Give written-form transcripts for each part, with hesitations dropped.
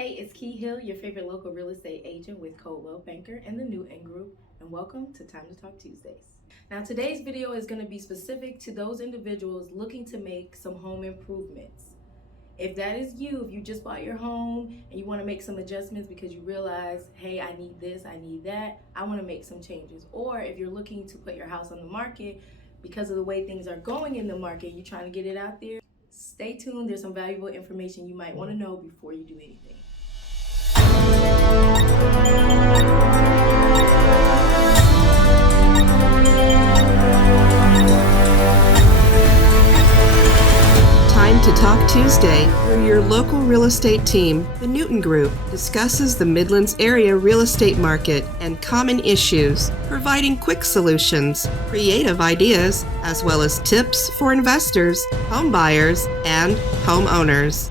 Hey, it's Key Hill, your favorite local real estate agent with Coldwell Banker and the Newton Group, and welcome to Time to Talk Tuesdays. Now, today's video is going to be specific to those individuals looking to make some home improvements. If that is you, if you just bought your home and you want to make some adjustments because you realize, hey, I need this, I need that, I want to make some changes. Or if you're looking to put your house on the market because of the way things are going in the market, you're trying to get it out there, stay tuned. There's some valuable information you might want to know before you do anything. Time to Talk Tuesday, where your local real estate team, the Newton Group, discusses the Midlands area real estate market and common issues, providing quick solutions, creative ideas, as well as tips for investors, home buyers, and homeowners.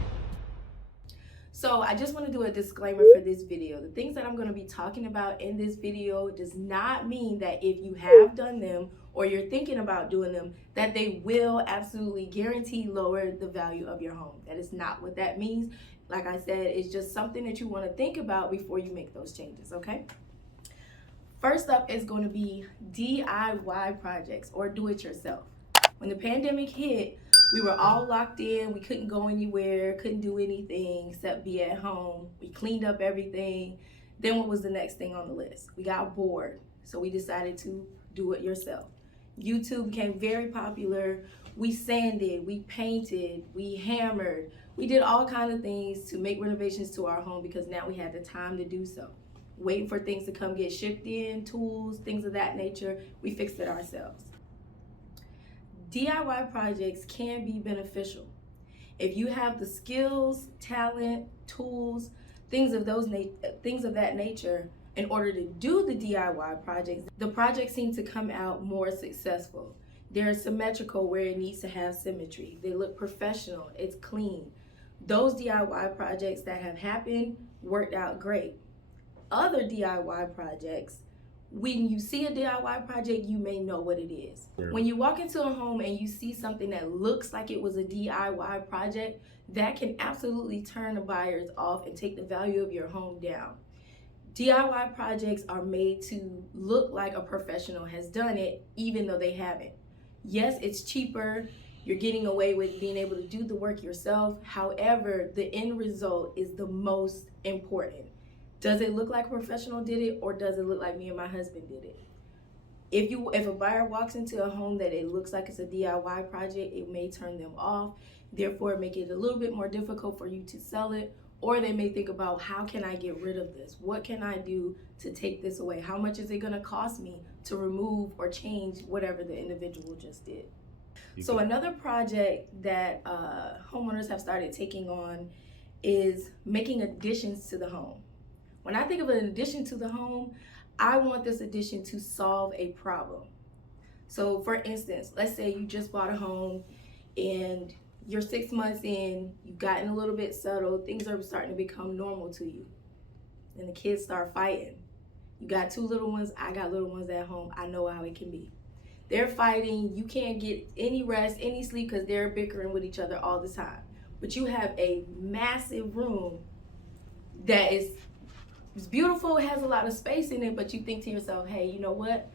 So I just want to do a disclaimer for this video. The things that I'm going to be talking about in this video does not mean that if you have done them or you're thinking about doing them, that they will absolutely guarantee lower the value of your home. That is not what that means. Like I said, it's just something that you want to think about before you make those changes, okay? First up is going to be DIY projects or do-it-yourself. When the pandemic hit, we were all locked in. We couldn't go anywhere, couldn't do anything except be at home. We cleaned up everything. Then what was the next thing on the list? We got bored, so we decided to do it yourself. YouTube became very popular. We sanded, we painted, we hammered. We did all kinds of things to make renovations to our home because now we had the time to do so. Waiting for things to come get shipped in, tools, things of that nature, we fixed it ourselves. DIY projects can be beneficial. If you have the skills, talent, tools, things of that nature, in order to do the DIY projects, the projects seem to come out more successful. They're symmetrical where it needs to have symmetry. They look professional, it's clean. Those DIY projects that have happened worked out great. Other DIY projects, when you see a DIY project, you may know what it is. Yeah. When you walk into a home and you see something that looks like it was a DIY project, that can absolutely turn the buyers off and take the value of your home down. DIY projects are made to look like a professional has done it, even though they haven't. Yes, it's cheaper. You're getting away with being able to do the work yourself. However, the end result is the most important. Does it look like a professional did it, or does it look like me and my husband did it? If a buyer walks into a home that it looks like it's a DIY project, it may turn them off, therefore make it a little bit more difficult for you to sell it, or they may think about, how can I get rid of this? What can I do to take this away? How much is it gonna cost me to remove or change whatever the individual just did? So another project that homeowners have started taking on is making additions to the home. When I think of an addition to the home, I want this addition to solve a problem. So for instance, let's say you just bought a home and you're 6 months in, you've gotten a little bit settled, things are starting to become normal to you. And the kids start fighting. You got 2 little ones, I got little ones at home, I know how it can be. They're fighting, you can't get any rest, any sleep because they're bickering with each other all the time. But you have a massive room that is it's beautiful, it has a lot of space in it, but you think to yourself, hey, you know what?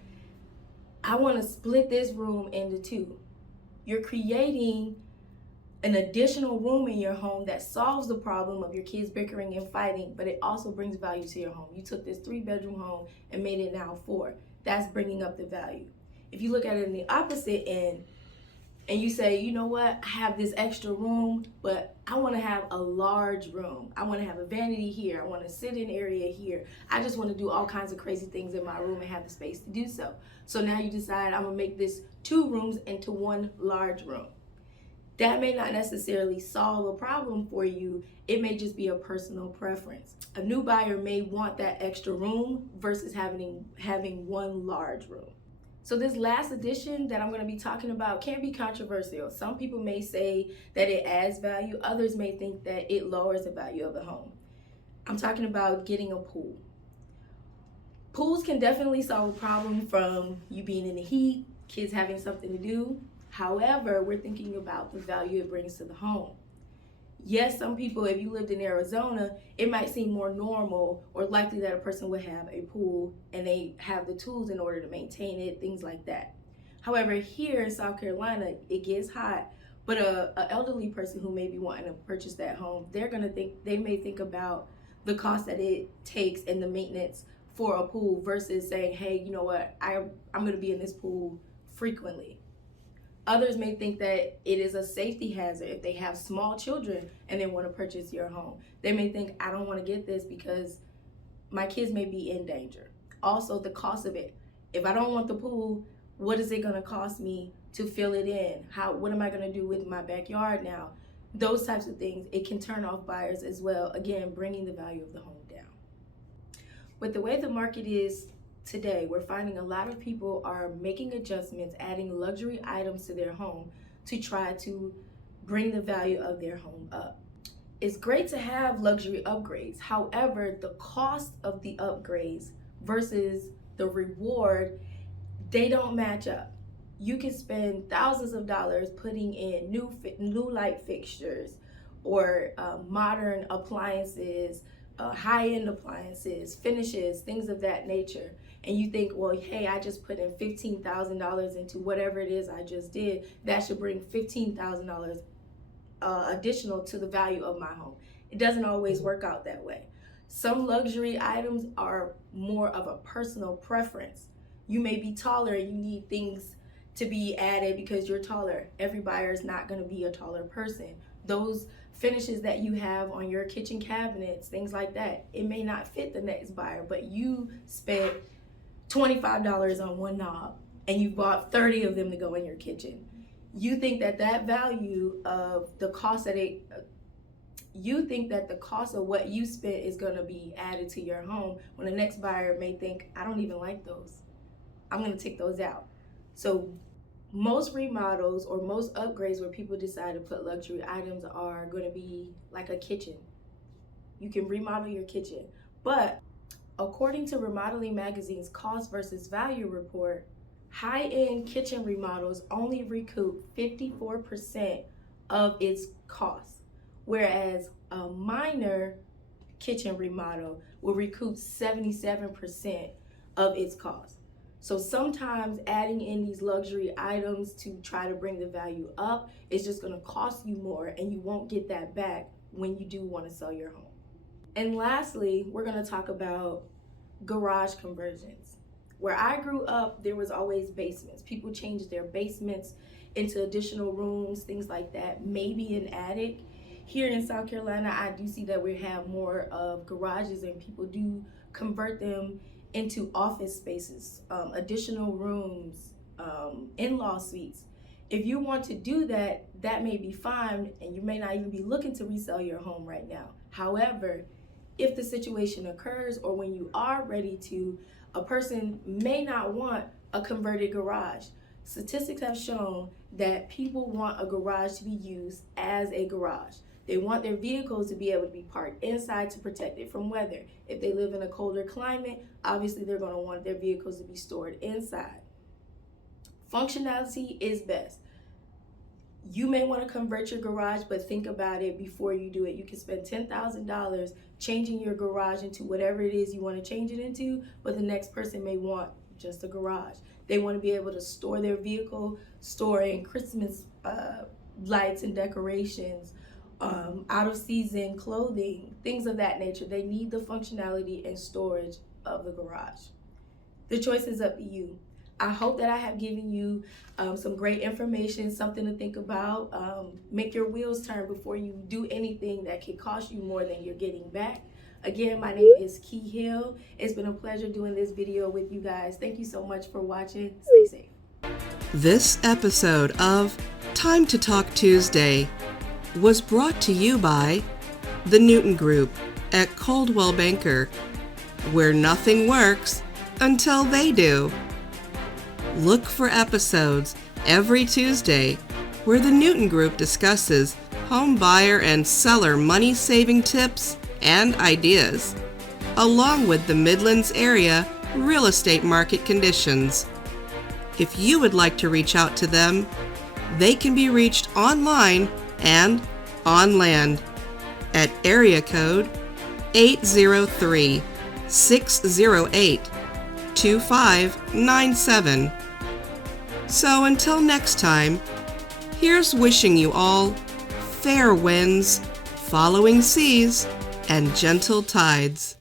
I want to split this room into 2. You're creating an additional room in your home that solves the problem of your kids bickering and fighting, but it also brings value to your home. You took this 3-bedroom home and made it now 4. That's bringing up the value. If you look at it in the opposite end, and you say, you know what, I have this extra room, but I want to have a large room. I want to have a vanity here. I want a sit-in area here. I just want to do all kinds of crazy things in my room and have the space to do so. So now you decide, I'm going to make this 2 rooms into 1 large room. That may not necessarily solve a problem for you. It may just be a personal preference. A new buyer may want that extra room versus having 1 large room. So this last addition that I'm going to be talking about can be controversial. Some people may say that it adds value. Others may think that it lowers the value of the home. I'm talking about getting a pool. Pools can definitely solve a problem from you being in the heat, kids having something to do. However, we're thinking about the value it brings to the home. Yes, some people, if you lived in Arizona, it might seem more normal or likely that a person would have a pool and they have the tools in order to maintain it, things like that. However, here in South Carolina, it gets hot, but a elderly person who may be wanting to purchase that home, they may think about the cost that it takes and the maintenance for a pool versus saying, hey, you know what, I'm going to be in this pool frequently. Others may think that it is a safety hazard if they have small children and they want to purchase your home. They may think, I don't want to get this because my kids may be in danger. Also, the cost of it. If I don't want the pool, what is it going to cost me to fill it in? What am I going to do with my backyard now? Those types of things, it can turn off buyers as well. Again, bringing the value of the home down. With the way the market is today, we're finding a lot of people are making adjustments, adding luxury items to their home to try to bring the value of their home up. It's great to have luxury upgrades. However, the cost of the upgrades versus the reward, they don't match up. You can spend thousands of dollars putting in new light fixtures or modern appliances, high-end appliances, finishes, things of that nature. And you think, well, hey, I just put in $15,000 into whatever it is I just did. That should bring $15,000 additional to the value of my home. It doesn't always work out that way. Some luxury items are more of a personal preference. You may be taller and you need things to be added because you're taller. Every buyer is not going to be a taller person. Those finishes that you have on your kitchen cabinets, things like that, it may not fit the next buyer, but you spent $25 on one knob and you bought 30 of them to go in your kitchen. You think that value of the cost you think that the cost of what you spent is going to be added to your home when the next buyer may think, I don't even like those. I'm going to take those out. So most remodels or most upgrades where people decide to put luxury items are going to be like a kitchen. You can remodel your kitchen, but according to Remodeling Magazine's Cost versus Value report, high-end kitchen remodels only recoup 54% of its cost, whereas a minor kitchen remodel will recoup 77% of its cost. So sometimes adding in these luxury items to try to bring the value up is just going to cost you more, and you won't get that back when you do want to sell your home. And lastly, we're going to talk about garage conversions. Where I grew up, there was always basements. People changed their basements into additional rooms, things like that, maybe an attic. Here in South Carolina, I do see that we have more of garages, and people do convert them into office spaces, additional rooms, in-law suites. If you want to do that, that may be fine, and you may not even be looking to resell your home right now. However, if the situation occurs or when you are ready to, a person may not want a converted garage. Statistics have shown that people want a garage to be used as a garage. They want their vehicles to be able to be parked inside to protect it from weather. If they live in a colder climate, obviously they're going to want their vehicles to be stored inside. Functionality is best. You may want to convert your garage, but think about it before you do it. You can spend $10,000 changing your garage into whatever it is you want to change it into, but the next person may want just a garage. They want to be able to store their vehicle, store in Christmas lights and decorations, out of season clothing, things of that nature. They need the functionality and storage of the garage. The choice is up to you. I hope that I have given you some great information, something to think about. Make your wheels turn before you do anything that could cost you more than you're getting back. Again, my name is Key Hill. It's been a pleasure doing this video with you guys. Thank you so much for watching. Stay safe. This episode of Time to Talk Tuesday was brought to you by the Newton Group at Coldwell Banker, where nothing works until they do. Look for episodes every Tuesday where the Newton Group discusses home buyer and seller money-saving tips and ideas, along with the Midlands area real estate market conditions. If you would like to reach out to them, they can be reached online and on land at area code 803-608-2597. So until next time, here's wishing you all fair winds, following seas, and gentle tides.